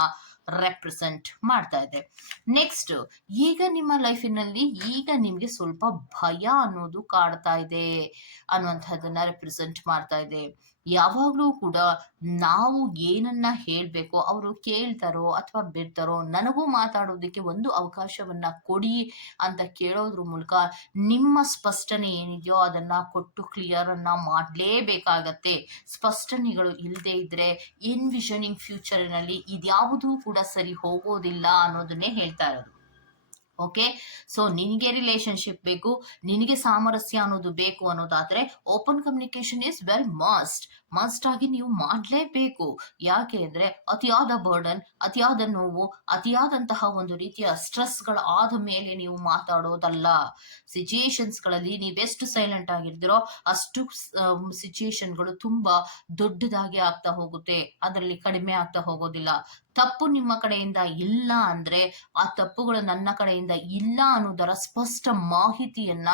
ರೆಪ್ರೆಸೆಂಟ್ ಮಾಡ್ತಾ ಇದೆ. ನೆಕ್ಸ್ಟ್ ಈಗ ನಿಮ್ಮ ಲೈಫಿನಲ್ಲಿ ಈಗ ನಿಮ್ಗೆ ಸ್ವಲ್ಪ ಭಯ ಅನ್ನೋದು ಕಾಡ್ತಾ ಇದೆ ಅನ್ನುವಂಥದ್ದನ್ನ ರೆಪ್ರೆಸೆಂಟ್ ಮಾಡ್ತಾ ಇದೆ. ಯಾವಾಗ್ಲೂ ಕೂಡ ನಾವು ಏನನ್ನ ಹೇಳ್ಬೇಕೋ, ಅವರು ಕೇಳ್ತಾರೋ ಅಥವಾ ಬಿಡ್ತಾರೋ ನನಗೂ ಮಾತಾಡೋದಕ್ಕೆ ಒಂದು ಅವಕಾಶವನ್ನ ಕೊಡಿ ಅಂತ ಕೇಳೋದ್ರ ಮೂಲಕ ನಿಮ್ಮ ಸ್ಪಷ್ಟನೆ ಏನಿದೆಯೋ ಅದನ್ನ ಕೊಟ್ಟು ಕ್ಲಿಯರ್ ಅನ್ನ ಮಾಡಲೇಬೇಕಾಗತ್ತೆ. ಸ್ಪಷ್ಟನೆಗಳು ಇಲ್ಲದೆ ಇದ್ರೆ ಇನ್ವಿಷನಿಂಗ್ ಫ್ಯೂಚರ್ನಲ್ಲಿ ಇದ್ಯಾವುದೂ ಕೂಡ ಸರಿ ಹೋಗೋದಿಲ್ಲ ಅನ್ನೋದನ್ನೇ ಹೇಳ್ತಾ ಇರೋದು. ಓಕೆ ಸೊ ನಿನಗೆ ರಿಲೇಶನ್ಶಿಪ್ ಬೇಕು, ನಿನಗೆ ಸಾಮರಸ್ಯ ಅನ್ನೋದು ಬೇಕು ಅನ್ನೋದಾದ್ರೆ open communication is well must must ಆಗಿ ನೀವು ಮಾಡಲೇಬೇಕು. ಯಾಕೆ ಅಂದ್ರೆ ಅತಿಯಾದ ಬರ್ಡನ್ ಅತಿಯಾದ ನೋವು, ಅತಿಯಾದಂತಹ ಒಂದು ರೀತಿಯ ಸ್ಟ್ರೆಸ್ಗಳ ಆದ ಮೇಲೆ ನೀವು ಮಾತಾಡೋದಲ್ಲ. ಸಿಚುಯೇಷನ್ಸ್ಗಳಲ್ಲಿ ನೀವೆಷ್ಟು ಸೈಲೆಂಟ್ ಆಗಿರ್ತೀರೋ ಅಷ್ಟು ಸಿಚುಯೇಷನ್ಗಳು ತುಂಬಾ ದೊಡ್ಡದಾಗಿ ಆಗ್ತಾ ಹೋಗುತ್ತೆ. ಅದರಲ್ಲಿ ಕಡಿಮೆ ಆಗ್ತಾ ಹೋಗೋದಿಲ್ಲ. ತಪ್ಪು ನಿಮ್ಮ ಕಡೆಯಿಂದ ಇಲ್ಲ ಅಂದ್ರೆ ಆ ತಪ್ಪುಗಳು ನನ್ನ ಕಡೆಯಿಂದ ಇಲ್ಲ ಅನ್ನೋದರ ಸ್ಪಷ್ಟ ಮಾಹಿತಿಯನ್ನ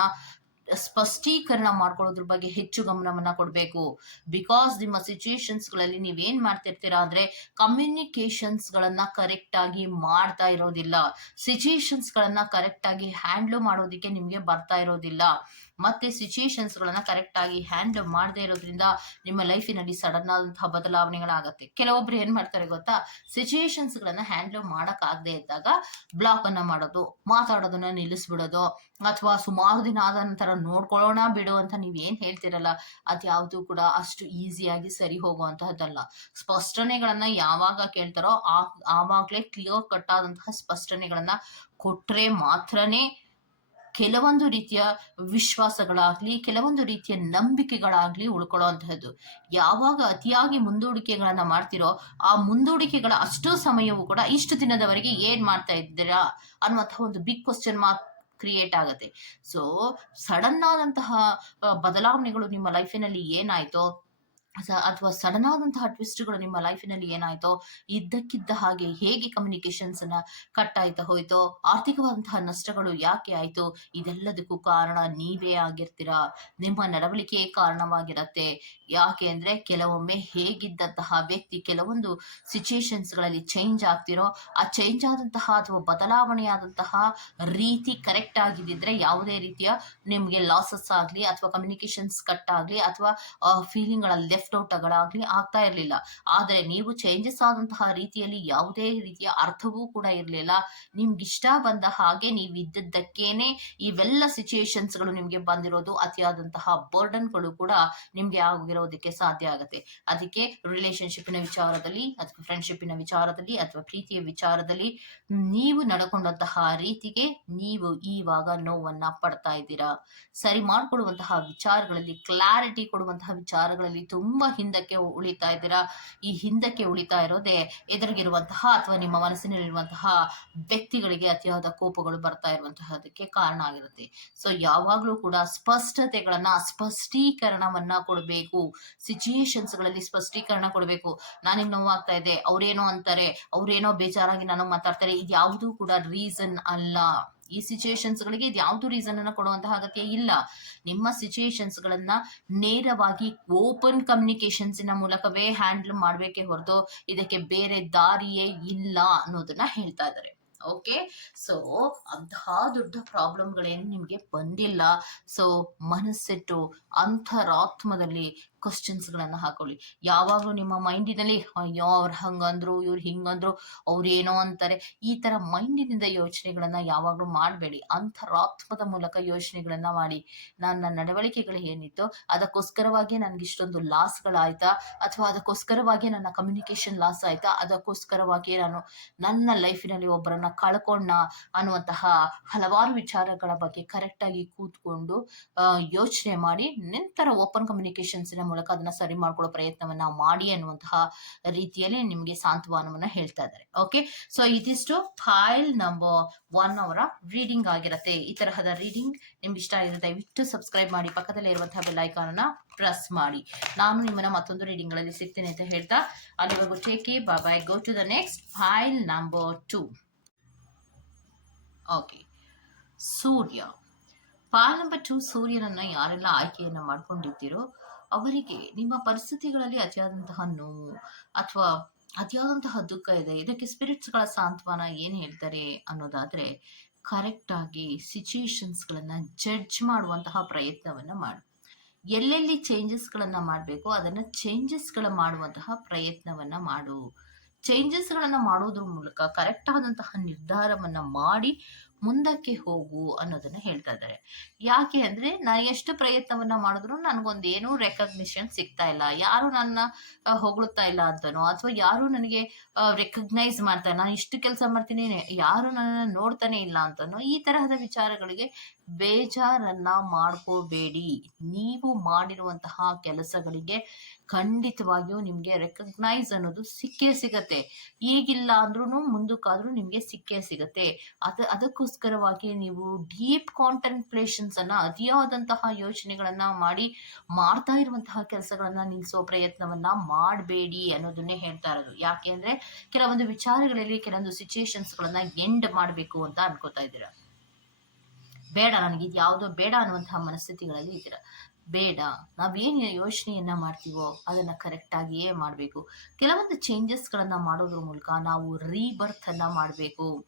ಸ್ಪಷ್ಟೀಕರಣ ಮಾಡ್ಕೊಳ್ಳೋದ್ರ ಬಗ್ಗೆ ಹೆಚ್ಚು ಗಮನವನ್ನ ಕೊಡಬೇಕು. ಬಿಕಾಸ್ ನಿಮ್ಮ ಸಿಚುಯೇಷನ್ಸ್ಗಳಲ್ಲಿ ನೀವೇನ್ ಮಾಡ್ತಿರ್ತೀರಾ ಅಂದ್ರೆ ಕಮ್ಯುನಿಕೇಶನ್ಸ್ ಗಳನ್ನ ಕರೆಕ್ಟ್ ಆಗಿ ಮಾಡ್ತಾ ಇರೋದಿಲ್ಲ. ಸಿಚುಯೇಷನ್ಸ್ ಗಳನ್ನ ಕರೆಕ್ಟ್ ಆಗಿ ಹ್ಯಾಂಡ್ಲ್ ಮಾಡೋದಿಕ್ಕೆ ನಿಮ್ಗೆ ಬರ್ತಾ ಇರೋದಿಲ್ಲ. ಮತ್ತೆ ಸಿಚುಯೇಷನ್ಸ್ ಗಳನ್ನ ಕರೆಕ್ಟ್ ಆಗಿ ಹ್ಯಾಂಡಲ್ ಮಾಡದೇ ಇರೋದ್ರಿಂದ ನಿಮ್ಮ ಲೈಫಿನಲ್ಲಿ ಸಡನ್ ಆದಂತಹ ಬದಲಾವಣೆಗಳಾಗತ್ತೆ. ಕೆಲವೊಬ್ರು ಏನ್ ಮಾಡ್ತಾರೆ ಗೊತ್ತಾ? ಸಿಚುಯೇಷನ್ಸ್ ಗಳನ್ನ ಹ್ಯಾಂಡಲ್ ಮಾಡಕ್ ಆಗದೆ ಇದ್ದಾಗ ಬ್ಲಾಕ್ ಅನ್ನ ಮಾಡೋದು, ಮಾತಾಡೋದನ್ನ ನಿಲ್ಲಿಸ್ಬಿಡೋದು, ಅಥವಾ ಸುಮಾರು ದಿನ ಆದ ನಂತರ ನೋಡ್ಕೊಳ್ಳೋಣ ಬಿಡು ಅಂತ ನೀವ್ ಏನ್ ಹೇಳ್ತಿರಲ್ಲ, ಅದ್ಯಾವುದು ಕೂಡ ಅಷ್ಟು ಈಸಿಯಾಗಿ ಸರಿ ಹೋಗುವಂತಹದ್ದಲ್ಲ. ಸ್ಪಷ್ಟನೆಗಳನ್ನ ಯಾವಾಗ ಕೇಳ್ತಾರೋ ಆ, ಆವಾಗ್ಲೇ ಕ್ಲಿಯರ್ ಕಟ್ ಆದಂತಹ ಸ್ಪಷ್ಟನೆಗಳನ್ನ ಕೊಟ್ರೆ ಮಾತ್ರನೇ ಕೆಲವೊಂದು ರೀತಿಯ ವಿಶ್ವಾಸಗಳಾಗ್ಲಿ, ಕೆಲವೊಂದು ರೀತಿಯ ನಂಬಿಕೆಗಳಾಗ್ಲಿ ಉಳ್ಕೊಳ್ಳುವಂತಹದ್ದು. ಯಾವಾಗ ಅತಿಯಾಗಿ ಮುಂದೂಡಿಕೆಗಳನ್ನ ಮಾಡ್ತಿರೋ, ಆ ಮುಂದೂಡಿಕೆಗಳ ಅಷ್ಟು ಸಮಯವೂ ಕೂಡ ಇಷ್ಟು ದಿನದವರೆಗೆ ಏನ್ ಮಾಡ್ತಾ ಇದ್ದೀರಾ ಅನ್ನುವಂತಹ ಒಂದು ಬಿಗ್ ಕ್ವಶನ್ ಮಾರ್ಕ್ ಕ್ರಿಯೇಟ್ ಆಗುತ್ತೆ. ಸೊ ಸಡನ್ ಆದಂತಹ ಬದಲಾವಣೆಗಳು ನಿಮ್ಮ ಲೈಫಿನಲ್ಲಿ ಏನಾಯ್ತೋ ಅಥವಾ ಸಡನ್ ಆದಂತಹ ಟ್ವಿಸ್ಟ್ಗಳು ನಿಮ್ಮ ಲೈಫಿನಲ್ಲಿ ಏನಾಯ್ತೋ, ಇದ್ದಕ್ಕಿದ್ದ ಹಾಗೆ ಹೇಗೆ ಕಮ್ಯುನಿಕೇಶನ್ಸ್ ಅನ್ನ ಕಟ್ ಆಯ್ತಾ ಹೋಯ್ತೋ, ಆರ್ಥಿಕವಾದಂತಹ ನಷ್ಟಗಳು ಯಾಕೆ ಆಯ್ತು, ಇದೆಲ್ಲದಕ್ಕೂ ಕಾರಣ ನೀವೇ ಆಗಿರ್ತೀರಾ? ನಿಮ್ಮ ನಡವಳಿಕೆಯೇ ಕಾರಣವಾಗಿರತ್ತೆ. ಯಾಕೆ ಅಂದ್ರೆ ಕೆಲವೊಮ್ಮೆ ಹೇಗಿದ್ದಂತಹ ವ್ಯಕ್ತಿ ಕೆಲವೊಂದು ಸಿಚುಯೇಷನ್ಸ್ಗಳಲ್ಲಿ ಚೇಂಜ್ ಆಗ್ತಿರೋ, ಆ ಚೇಂಜ್ ಆದಂತಹ ಅಥವಾ ಬದಲಾವಣೆಯಾದಂತಹ ರೀತಿ ಕರೆಕ್ಟ್ ಆಗಿದ್ದಿದ್ರೆ ಯಾವುದೇ ರೀತಿಯ ನಿಮ್ಗೆ ಲಾಸಸ್ ಆಗ್ಲಿ ಅಥವಾ ಕಮ್ಯುನಿಕೇಶನ್ಸ್ ಕಟ್ ಆಗ್ಲಿ ಅಥವಾ ಫೀಲಿಂಗ್ ಔಟ್ಗಳಾಗ್ಲಿ ಆಗ್ತಾ ಇರಲಿಲ್ಲ. ಆದರೆ ನೀವು ಚೇಂಜಸ್ ಆದಂತಹ ರೀತಿಯಲ್ಲಿ ಯಾವುದೇ ರೀತಿಯ ಅರ್ಥವೂ ಕೂಡ ಇರಲಿಲ್ಲ. ನಿಮ್ಗಿಷ್ಟ ಬಂದ ಹಾಗೆ ನೀವು ಇದ್ದದ್ದಕ್ಕೇನೆ ಇವೆಲ್ಲ ಸಿಚುಯೇಷನ್ಸ್ಗಳು ನಿಮ್ಗೆ ಬಂದಿರೋದು, ಅತಿಯಾದಂತಹ ಬರ್ಡನ್ಗಳು ಕೂಡ ನಿಮ್ಗೆ ಆಗಿರೋದಕ್ಕೆ ಸಾಧ್ಯ ಆಗುತ್ತೆ. ಅದಕ್ಕೆ ರಿಲೇಶನ್ಶಿಪ್ನ ವಿಚಾರದಲ್ಲಿ ಅಥವಾ ಫ್ರೆಂಡ್ಶಿಪ್ನ ವಿಚಾರದಲ್ಲಿ, ಅಥವಾ ಪ್ರೀತಿಯ ವಿಚಾರದಲ್ಲಿ ನೀವು ನಡ್ಕೊಂಡಂತಹ ರೀತಿಗೆ ನೀವು ಈವಾಗ ನೋವನ್ನ ಪಡ್ತಾ ಇದ್ದೀರಾ? ಸರಿ ಮಾಡ್ಕೊಡುವಂತಹ ವಿಚಾರಗಳಲ್ಲಿ ಕ್ಲಾರಿಟಿ ಕೊಡುವಂತಹ ವಿಚಾರಗಳಲ್ಲಿ ತುಂಬಾ ಹಿಂದಕ್ಕೆ ಉಳಿತಾ ಇದ್ದೀರಾ? ಈ ಹಿಂದಕ್ಕೆ ಉಳಿತಾ ಇರೋದೇ ಎದುರಿಗಿರುವಂತಹ ಅಥವಾ ನಿಮ್ಮ ಮನಸ್ಸಿನಲ್ಲಿರುವಂತಹ ವ್ಯಕ್ತಿಗಳಿಗೆ ಅತಿಯಾದ ಕೋಪಗಳು ಬರ್ತಾ ಇರುವಂತಹದಕ್ಕೆ ಕಾರಣ ಆಗಿರುತ್ತೆ. ಸೊ ಯಾವಾಗ್ಲೂ ಕೂಡ ಸ್ಪಷ್ಟತೆಗಳನ್ನ, ಸ್ಪಷ್ಟೀಕರಣವನ್ನ ಕೊಡಬೇಕು. ಸಿಚುಯೇಷನ್ಸ್ಗಳಲ್ಲಿ ಸ್ಪಷ್ಟೀಕರಣ ಕೊಡಬೇಕು. ನಾನಿಗ್ ನೋವಾಗ್ತಾ ಇದೆ, ಅವ್ರೇನೋ ಅಂತಾರೆ, ಅವ್ರೇನೋ ಬೇಜಾರಾಗಿ ನಾನು ಮಾತಾಡ್ತಾರೆ ಇದು ಯಾವುದೂ ಕೂಡ ರೀಸನ್ ಅಲ್ಲ. ಈ ಸಿಚುಯೇಷನ್ಸ್ ಗಳಿಗೆ ಇದು ಯಾವ್ದು ರೀಸನ್ ಅನ್ನ ಕೊಡುವಂತಹ ಅಗತ್ಯ ಇಲ್ಲ. ನಿಮ್ಮ ಸಿಚುಯೇಷನ್ಸ್ ಗಳನ್ನ ನೇರವಾಗಿ ಓಪನ್ ಕಮ್ಯುನಿಕೇಶನ್ಸ್ ಮೂಲಕವೇ ಹ್ಯಾಂಡಲ್ ಮಾಡಬೇಕೆ ಹೊರತು ಇದಕ್ಕೆ ಬೇರೆ ದಾರಿಯೇ ಇಲ್ಲ ಅನ್ನೋದನ್ನ ಹೇಳ್ತಾ ಇದ್ದಾರೆ. ಓಕೆ ಸೊ ಅಂತಹ ದೊಡ್ಡ ಪ್ರಾಬ್ಲಮ್ಗಳೇನು ನಿಮಗೆ ಬಂದಿಲ್ಲ. ಸೊ ಮನಸ್ಸಿಟ್ಟು ಅಂತರಾತ್ಮದಲ್ಲಿ ಕ್ವಶನ್ಸ್ ಗಳನ್ನ ಹಾಕೊಳ್ಳಿ. ಯಾವಾಗಲೂ ನಿಮ್ಮ ಮೈಂಡಿನಲ್ಲಿ ಅಯ್ಯೋ, ಅವ್ರು ಹಂಗಂದ್ರು, ಇವ್ರು ಹಿಂಗಂದ್ರು, ಅವ್ರು ಏನೋ ಅಂತಾರೆ. ಈ ತರ ಮೈಂಡಿನಿಂದ ಯೋಚನೆಗಳನ್ನ ಯಾವಾಗಲೂ ಮಾಡಬೇಡಿ. ಅಂತರಾತ್ಮದ ಮೂಲಕ ಯೋಚನೆಗಳನ್ನ ಮಾಡಿ. ನನ್ನ ನಡವಳಿಕೆಗಳು ಏನಿತ್ತು ಅದಕ್ಕೋಸ್ಕರವಾಗಿ ನನ್ಗೆ ಇಷ್ಟೊಂದು ಲಾಸ್ಗಳಾಯ್ತಾ ಅಥವಾ ಅದಕ್ಕೋಸ್ಕರವಾಗಿ ನನ್ನ ಕಮ್ಯುನಿಕೇಶನ್ ಲಾಸ್ ಆಯ್ತಾ ಅದಕ್ಕೋಸ್ಕರವಾಗಿ ನಾನು ನನ್ನ ಲೈಫಿನಲ್ಲಿ ಒಬ್ಬರನ್ನ ಕಳ್ಕೊಂಡ ಅನ್ನುವಂತಹ ಹಲವಾರು ವಿಚಾರಗಳ ಬಗ್ಗೆ ಕರೆಕ್ಟ್ ಆಗಿ ಕೂತ್ಕೊಂಡು ಯೋಚನೆ ಮಾಡಿ, ನಂತರ ಓಪನ್ ಕಮ್ಯುನಿಕೇಶನ್ಸಿನ ಮೂಲಕ ಅದನ್ನ ಸರಿ ಮಾಡ್ಕೊಳ್ಳೋ ಪ್ರಯತ್ನವನ್ನ ಮಾಡಿ ಅನ್ನುವಂತಹ ರೀತಿಯಲ್ಲಿ ನಿಮ್ಗೆ ಸಾಂತ್ವನವನ್ನ ಹೇಳ್ತಾ ಇದ್ದಾರೆ. ಓಕೆ ಸೊ ಇದಿಷ್ಟು ಫೈಲ್ ನಂಬರ್ ಒನ್ ಅವರ ರೀಡಿಂಗ್ ಆಗಿರುತ್ತೆ. ಈ ತರಹದ ರೀಡಿಂಗ್ ನಿಮ್ಗೆ ಇಷ್ಟ ಆಗಿರುತ್ತೆ, ದಯವಿಟ್ಟು ಸಬ್ಸ್ಕ್ರೈಬ್ ಮಾಡಿ, ಪಕ್ಕದಲ್ಲಿ ಇರುವಂತಹ ಬೆಲ್ ಐಕಾನ್ ಅನ್ನ ಪ್ರೆಸ್ ಮಾಡಿ. ನಾನು ನಿಮ್ಮನ್ನ ಮತ್ತೊಂದು ರೀಡಿಂಗ್ಗಳಲ್ಲಿ ಸಿಗ್ತೇನೆ ಅಂತ ಹೇಳ್ತಾ, ಅಲ್ಲಿವರೆಗೂ take bye go to the next file number two okay Surya. Pile ಸೂರ್ಯನನ್ನ ಯಾರೆಲ್ಲ ಆಯ್ಕೆಯನ್ನ ಮಾಡ್ಕೊಂಡಿರ್ತೀರೋ ಅವರಿಗೆ ನಿಮ್ಮ ಪರಿಸ್ಥಿತಿಗಳಲ್ಲಿ ಅತಿಯಾದಂತಹ ನೋವು ಅಥವಾ ಅತಿಯಾದಂತಹ ದುಃಖ ಇದೆ, ಇದಕ್ಕೆ ಸ್ಪಿರಿಟ್ಸ್ಗಳ ಸಾಂತ್ವನ ಏನು ಹೇಳ್ತಾರೆ ಅನ್ನೋದಾದ್ರೆ ಕರೆಕ್ಟ್ ಆಗಿ ಸಿಚುಯೇಷನ್ಸ್ಗಳನ್ನ ಜಡ್ಜ್ ಮಾಡುವಂತಹ ಪ್ರಯತ್ನವನ್ನ ಮಾಡು. ಎಲ್ಲೆಲ್ಲಿ ಚೇಂಜಸ್ಗಳನ್ನ ಮಾಡಬೇಕು ಅದನ್ನ ಚೇಂಜಸ್ಗಳ ಮಾಡುವಂತಹ ಪ್ರಯತ್ನವನ್ನ ಮಾಡು. ಚೇಂಜಸ್ಗಳನ್ನ ಮಾಡೋದ್ರ ಮೂಲಕ ಕರೆಕ್ಟ್ ಆದಂತಹ ನಿರ್ಧಾರವನ್ನ ಮಾಡಿ ಮುಂದಕ್ಕೆ ಹೋಗು ಅನ್ನೋದನ್ನ ಹೇಳ್ತಾ ಇದ್ದಾರೆ. ಯಾಕೆ ಅಂದ್ರೆ ನಾನು ಎಷ್ಟು ಪ್ರಯತ್ನವನ್ನ ಮಾಡಿದ್ರು ನನಗೊಂದೇನೂ ರೆಕಗ್ನಿಷನ್ ಸಿಗ್ತಾ ಇಲ್ಲ. ಯಾರು ನನ್ನ ಹೊಗಳುತ್ತಾ ಇಲ್ಲ ಅಂತನೋ ಅಥವಾ ಯಾರು ನನಗೆ ರೆಕಗ್ನೈಸ್ ಮಾಡ್ತಾ ನಾನು ಇಷ್ಟು ಕೆಲಸ ಮಾಡ್ತೀನಿ, ಯಾರು ನನ್ನ ನೋಡ್ತಾನೆ ಇಲ್ಲ ಅಂತನೋ ಈ ತರಹದ ವಿಚಾರಗಳಿಗೆ ಬೇಜಾರನ್ನ ಮಾಡ್ಕೋಬೇಡಿ. ನೀವು ಮಾಡಿರುವಂತಹ ಕೆಲಸಗಳಿಗೆ ಖಂಡಿತವಾಗಿಯೂ ನಿಮ್ಗೆ ರೆಕಗ್ನೈಸ್ ಅನ್ನೋದು ಸಿಕ್ಕೇ ಸಿಗತ್ತೆ. ಈಗಿಲ್ಲ ಅಂದ್ರೂ ಮುಂದಕ್ಕಾದ್ರೂ ನಿಮ್ಗೆ ಸಿಕ್ಕೇ ಸಿಗತ್ತೆ. ಅದ ಅದಕ್ಕೋಸ್ಕರವಾಗಿ ನೀವು ಡೀಪ್ ಕಾಂಟೆಂಪ್ಲೇಷನ್ಸ್ ಅನ್ನ ಅತಿಯಾದಂತಹ ಯೋಚನೆಗಳನ್ನ ಮಾಡಿ ಮಾಡ್ತಾ ಇರುವಂತಹ ಕೆಲಸಗಳನ್ನ ನಿಲ್ಲಿಸೋ ಪ್ರಯತ್ನವನ್ನ ಮಾಡಬೇಡಿ ಅನ್ನೋದನ್ನೇ ಹೇಳ್ತಾ ಇರೋದು. ಯಾಕೆ ಅಂದ್ರೆ ಕೆಲವೊಂದು ವಿಚಾರಗಳಲ್ಲಿ ಕೆಲವೊಂದು ಸಿಚುಯೇಷನ್ಸ್ ಗಳನ್ನ ಎಂಡ್ ಮಾಡಬೇಕು ಅಂತ ಅನ್ಕೋತಾ ಇದ್ದೀರಾ? ಬೇಡ ನನಗೆ ಇದು ಯಾವುದೋ ಬೇಡ ಅನ್ನುವಂತಹ ಮನಸ್ಥಿತಿಗಳಲ್ಲಿ ಇದ್ದೀರಾ? ಬೇಡ. ನಾವೇನು ಯೋಚನೆಯನ್ನ ಮಾಡ್ತೀವೋ ಅದನ್ನ ಕರೆಕ್ಟ್ ಆಗಿಯೇ ಮಾಡಬೇಕು. ಕೆಲವೊಂದು ಚೇಂಜಸ್ಗಳನ್ನ ಮಾಡೋದ್ರ ಮೂಲಕ ನಾವು ರೀಬರ್ತ್ ಅನ್ನ ಮಾಡಬೇಕು.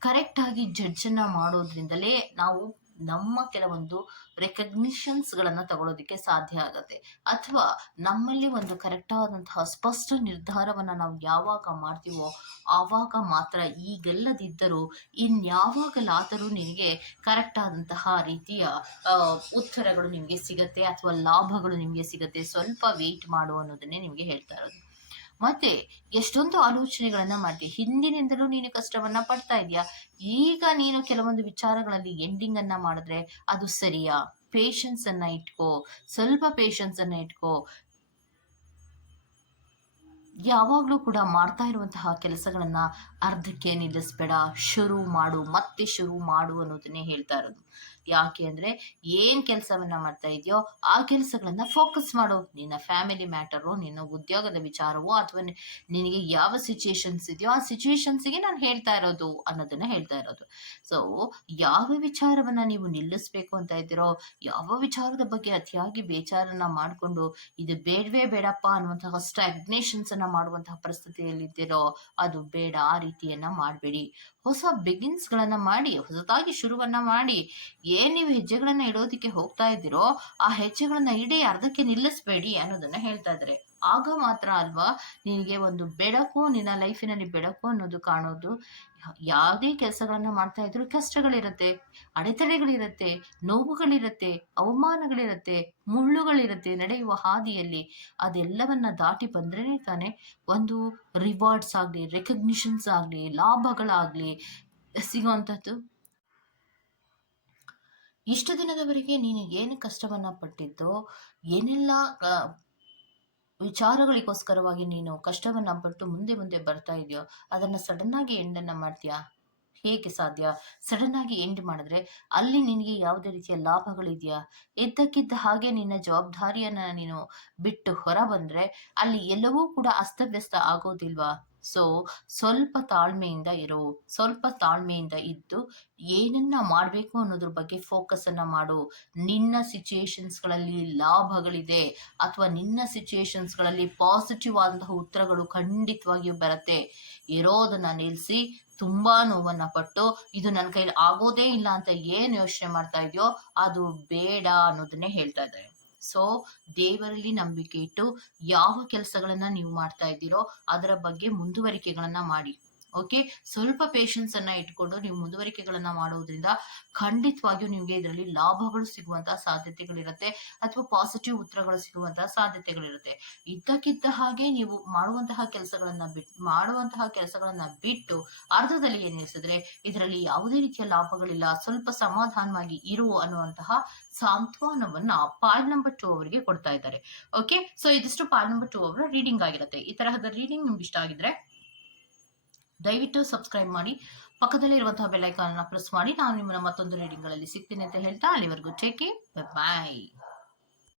ಕರೆಕ್ಟ್ ಆಗಿ ಜಡ್ಜ್ ಅನ್ನ ಮಾಡೋದ್ರಿಂದಲೇ ನಾವು ನಮ್ಮ ಕೆಲವೊಂದು ರೆಕಗ್ನಿಷನ್ಸ್ ಗಳನ್ನ ತಗೊಳ್ಳೋದಕ್ಕೆ ಸಾಧ್ಯ ಆಗತ್ತೆ. ಅಥವಾ ನಮ್ಮಲ್ಲಿ ಒಂದು ಕರೆಕ್ಟ್ ಆದಂತಹ ಸ್ಪಷ್ಟ ನಿರ್ಧಾರವನ್ನ ನಾವು ಯಾವಾಗ ಮಾಡ್ತೀವೋ ಆವಾಗ ಮಾತ್ರ ಈಗೆಲ್ಲದಿದ್ದರೂ ಇನ್ಯಾವಾಗಲಾದರೂ ನಿನಗೆ ಕರೆಕ್ಟ್ ಆದಂತಹ ರೀತಿಯ ಉತ್ತರಗಳು ನಿಮಗೆ ಸಿಗತ್ತೆ ಅಥವಾ ಲಾಭಗಳು ನಿಮಗೆ ಸಿಗತ್ತೆ. ಸ್ವಲ್ಪ ವೇಟ್ ಮಾಡು ಅನ್ನೋದನ್ನೇ ನಿಮಗೆ ಹೇಳ್ತಾ ಇರೋದು. ಮತ್ತೆ ಎಷ್ಟೊಂದು ಆಲೋಚನೆಗಳನ್ನ ಮಾಡ್ತೀಯ ಹಿಂದಿನಿಂದಲೂ ನೀನು ಕಷ್ಟವನ್ನ ಪಡ್ತಾ ಇದೀಯಾ? ಈಗ ನೀನು ಕೆಲವೊಂದು ವಿಚಾರಗಳಲ್ಲಿ ಎಂಡಿಂಗ್ ಅನ್ನ ಮಾಡಿದ್ರೆ ಅದು ಸರಿಯಾ? ಪೇಷನ್ಸ್ ಅನ್ನ ಇಟ್ಕೋ. ಸ್ವಲ್ಪ ಪೇಷನ್ಸ್ ಅನ್ನ ಇಟ್ಕೋ. ಯಾವಾಗಲೂ ಕೂಡ ಮಾಡ್ತಾ ಇರುವಂತಹ ಕೆಲಸಗಳನ್ನ ಅರ್ಧಕ್ಕೆ ನಿಲ್ಲಿಸ್ಬೇಡ. ಶುರು ಮಾಡು. ಮತ್ತೆ ಶುರು ಮಾಡು ಅನ್ನೋದನ್ನೇ ಹೇಳ್ತಾ ಇರೋದು. ಯಾಕೆ ಅಂದ್ರೆ ಏನ್ ಕೆಲಸವನ್ನ ಮಾಡ್ತಾ ಇದೆಯೋ ಆ ಕೆಲಸಗಳನ್ನ ಫೋಕಸ್ ಮಾಡು. ನಿನ್ನ ಫ್ಯಾಮಿಲಿ ಮ್ಯಾಟರು ನಿನ್ನ ಉದ್ಯೋಗದ ವಿಚಾರವೋ ಅಥವಾ ನಿನಗೆ ಯಾವ ಸಿಚುಯೇಷನ್ಸ್ ಇದೆಯೋ ಆ ಸಿಚುಯೇಷನ್ಸ್ಗೆ ನಾನು ಹೇಳ್ತಾ ಇರೋದು ಅನ್ನೋದನ್ನ ಹೇಳ್ತಾ ಇರೋದು. ಸೊ ಯಾವ ವಿಚಾರವನ್ನ ನೀವು ನಿಲ್ಲಿಸ್ಬೇಕು ಅಂತ ಇದ್ದೀರೋ, ಯಾವ ವಿಚಾರದ ಬಗ್ಗೆ ಅತಿಯಾಗಿ ಬೇಚಾರನ್ನ ಮಾಡಿಕೊಂಡು ಇದು ಬೇಡವೇ ಬೇಡಪ್ಪ ಅನ್ನುವಂತಹ ಸ್ಟಾಗ್ನೇಷನ್ಸ್ ಅನ್ನ ಮಾಡುವಂತಹ ಪರಿಸ್ಥಿತಿಯಲ್ಲಿದ್ದೀರೋ, ಅದು ಬೇಡ, ಆ ರೀತಿಯನ್ನ ಮಾಡಬೇಡಿ. ಹೊಸ ಬಿಗಿನ್ಸ್ ಗಳನ್ನ ಮಾಡಿ, ಹೊಸದಾಗಿ ಶುರುವನ್ನ ಮಾಡಿ. ಏನ್ ನೀವು ಹೆಜ್ಜೆಗಳನ್ನ ಇಡೋದಕ್ಕೆ ಹೋಗ್ತಾ ಇದ್ದೀರೋ, ಆ ಹೆಜ್ಜೆಗಳನ್ನ ಇಡೀ ಅರ್ಧಕ್ಕೆ ನಿಲ್ಲಿಸ್ಬೇಡಿ ಅನ್ನೋದನ್ನ ಹೇಳ್ತಾ ಇದ್ದಾರೆ. ಆಗ ಮಾತ್ರ ಅಲ್ವಾ ನಿನಗೆ ಒಂದು ಬೆಳಕು, ನಿನ್ನ ಲೈಫಿನಲ್ಲಿ ಬೆಳಕು ಅನ್ನೋದು ಕಾಣೋದು. ಯಾವುದೇ ಕೆಲಸಗಳನ್ನ ಮಾಡ್ತಾ ಇದ್ರು ಕಷ್ಟಗಳಿರುತ್ತೆ, ಅಡೆತಡೆಗಳಿರುತ್ತೆ, ನೋವುಗಳಿರುತ್ತೆ, ಅವಮಾನಗಳಿರುತ್ತೆ, ಮುಳ್ಳುಗಳಿರುತ್ತೆ ನಡೆಯುವ ಹಾದಿಯಲ್ಲಿ. ಅದೆಲ್ಲವನ್ನ ದಾಟಿ ಬಂದ್ರೇನೆ ತಾನೆ ಒಂದು ರಿವಾರ್ಡ್ಸ್ ಆಗಲಿ ರೆಕಗ್ನಿಷನ್ಸ್ ಆಗಲಿ, ಲಾಭಗಳಾಗಲಿ ಸಿಗುವಂಥದ್ದು ಇಷ್ಟು ದಿನದವರೆಗೆ ನೀನು ಏನು ಕಷ್ಟವನ್ನ ಪಟ್ಟಿದ್ದೋ, ಏನೆಲ್ಲ ವಿಚಾರಗಳಿಗೋಸ್ಕರವಾಗಿ ನೀನು ಕಷ್ಟವನ್ನ ಪಟ್ಟು ಮುಂದೆ ಮುಂದೆ ಬರ್ತಾ ಇದೆಯೋ, ಅದನ್ನ ಸಡನ್ ಆಗಿ ಎಂಡನ್ನ ಮಾಡ್ತೀಯಾ? ಹೇಗೆ ಸಾಧ್ಯ? ಸಡನ್ ಆಗಿ ಎಂಡ್ ಮಾಡಿದ್ರೆ ಅಲ್ಲಿ ನಿನಗೆ ಯಾವುದೇ ರೀತಿಯ ಲಾಭಗಳಿದೆಯಾ? ಎದ್ದಕ್ಕಿದ್ದ ಹಾಗೆ ನಿನ್ನ ಜವಾಬ್ದಾರಿಯನ್ನ ನೀನು ಬಿಟ್ಟು ಹೊರ ಬಂದ್ರೆ ಅಲ್ಲಿ ಎಲ್ಲವೂ ಕೂಡ ಅಸ್ತವ್ಯಸ್ತ ಆಗೋದಿಲ್ವಾ? ಸೊ ಸ್ವಲ್ಪ ತಾಳ್ಮೆಯಿಂದ ಇರು. ಸ್ವಲ್ಪ ತಾಳ್ಮೆಯಿಂದ ಇದ್ದು, ಏನನ್ನ ಮಾಡಬೇಕು ಅನ್ನೋದ್ರ ಬಗ್ಗೆ ಫೋಕಸ್ ಅನ್ನ ಮಾಡು. ನಿನ್ನ ಸಿಚುಯೇಷನ್ಸ್ಗಳಲ್ಲಿ ಲಾಭಗಳಿದೆ ಅಥವಾ ನಿನ್ನ ಸಿಚುಯೇಷನ್ಸ್ಗಳಲ್ಲಿ ಪಾಸಿಟಿವ್ ಆದಂತಹ ಉತ್ತರಗಳು ಖಂಡಿತವಾಗಿಯೂ ಬರುತ್ತೆ. ಇರೋದನ್ನ ನಿಲ್ಲಿಸಿ ತುಂಬಾ ನೋವನ್ನ ಪಟ್ಟು, ಇದು ನನ್ನ ಕೈಲಿ ಆಗೋದೇ ಇಲ್ಲ ಅಂತ ಏನು ಯೋಚನೆ ಮಾಡ್ತಾ ಇದೆಯೋ, ಅದು ಬೇಡ ಅನ್ನೋದನ್ನೇ ಹೇಳ್ತಾ ಇದ್ದಾರೆ. ಸೊ ದೇವರಲ್ಲಿ ನಂಬಿಕೆ ಇಟ್ಟು ಯಾವ ಕೆಲಸಗಳನ್ನ ನೀವು ಮಾಡ್ತಾ ಇದ್ದೀರೋ ಅದರ ಬಗ್ಗೆ ಮುಂದುವರಿಕೆಗಳನ್ನ ಮಾಡಿ. ಓಕೆ? ಸ್ವಲ್ಪ ಪೇಷನ್ಸ್ ಅನ್ನ ಇಟ್ಕೊಂಡು ನೀವು ಮುಂದುವರಿಕೆಗಳನ್ನ ಮಾಡೋದ್ರಿಂದ ಖಂಡಿತವಾಗಿಯೂ ನಿಮಗೆ ಇದರಲ್ಲಿ ಲಾಭಗಳು ಸಿಗುವಂತಹ ಸಾಧ್ಯತೆಗಳಿರುತ್ತೆ ಅಥವಾ ಪಾಸಿಟಿವ್ ಉತ್ತರಗಳು ಸಿಗುವಂತಹ ಸಾಧ್ಯತೆಗಳಿರುತ್ತೆ. ಇದ್ದಕ್ಕಿದ್ದ ಹಾಗೆ ನೀವು ಮಾಡುವಂತಹ ಕೆಲಸಗಳನ್ನ ಬಿಟ್ಟು ಮಾಡುವಂತಹ ಕೆಲಸಗಳನ್ನ ಬಿಟ್ಟು ಅರ್ಧದಲ್ಲಿ ಏನ್ ನಿಲ್ಲಿಸಿದ್ರೆ ಇದರಲ್ಲಿ ಯಾವುದೇ ರೀತಿಯ ಲಾಭಗಳಿಲ್ಲ, ಸ್ವಲ್ಪ ಸಮಾಧಾನವಾಗಿ ಇರು ಅನ್ನುವಂತಹ ಸಾಂತ್ವನವನ್ನ ಪಾಲ್ ನಂಬರ್ ಟೂ ಅವರಿಗೆ ಕೊಡ್ತಾ ಇದ್ದಾರೆ. ಓಕೆ? ಸೊ ಇದಿಷ್ಟು ಪಾಲ್ ನಂಬರ್ ಟೂ ಅವರ ರೀಡಿಂಗ್ ಆಗಿರುತ್ತೆ. ಈ ತರಹದ ರೀಡಿಂಗ್ ನಿಮ್ಗೆ ಇಷ್ಟ ಆಗಿದ್ರೆ ದಯವಿಟ್ಟು ಸಬ್ಸ್ಕ್ರೈಬ್ ಮಾಡಿ. ಪಕ್ಕದಲ್ಲಿ ಇರುವಂತಹ ಬೆಲ್ ಐಕಾನ್ ಪ್ರೆಸ್ ಮಾಡಿ. ನಾನು ನಿಮ್ಮನ್ನ ಮತ್ತೊಂದು ರೀಡಿಂಗ್ಗಳಲ್ಲಿ ಸಿಗ್ತೀನಿ ಅಂತ ಹೇಳ್ತಾ ಅಲ್ಲಿವರೆಗೂ ಟೇಕ್ ಬಾಯ್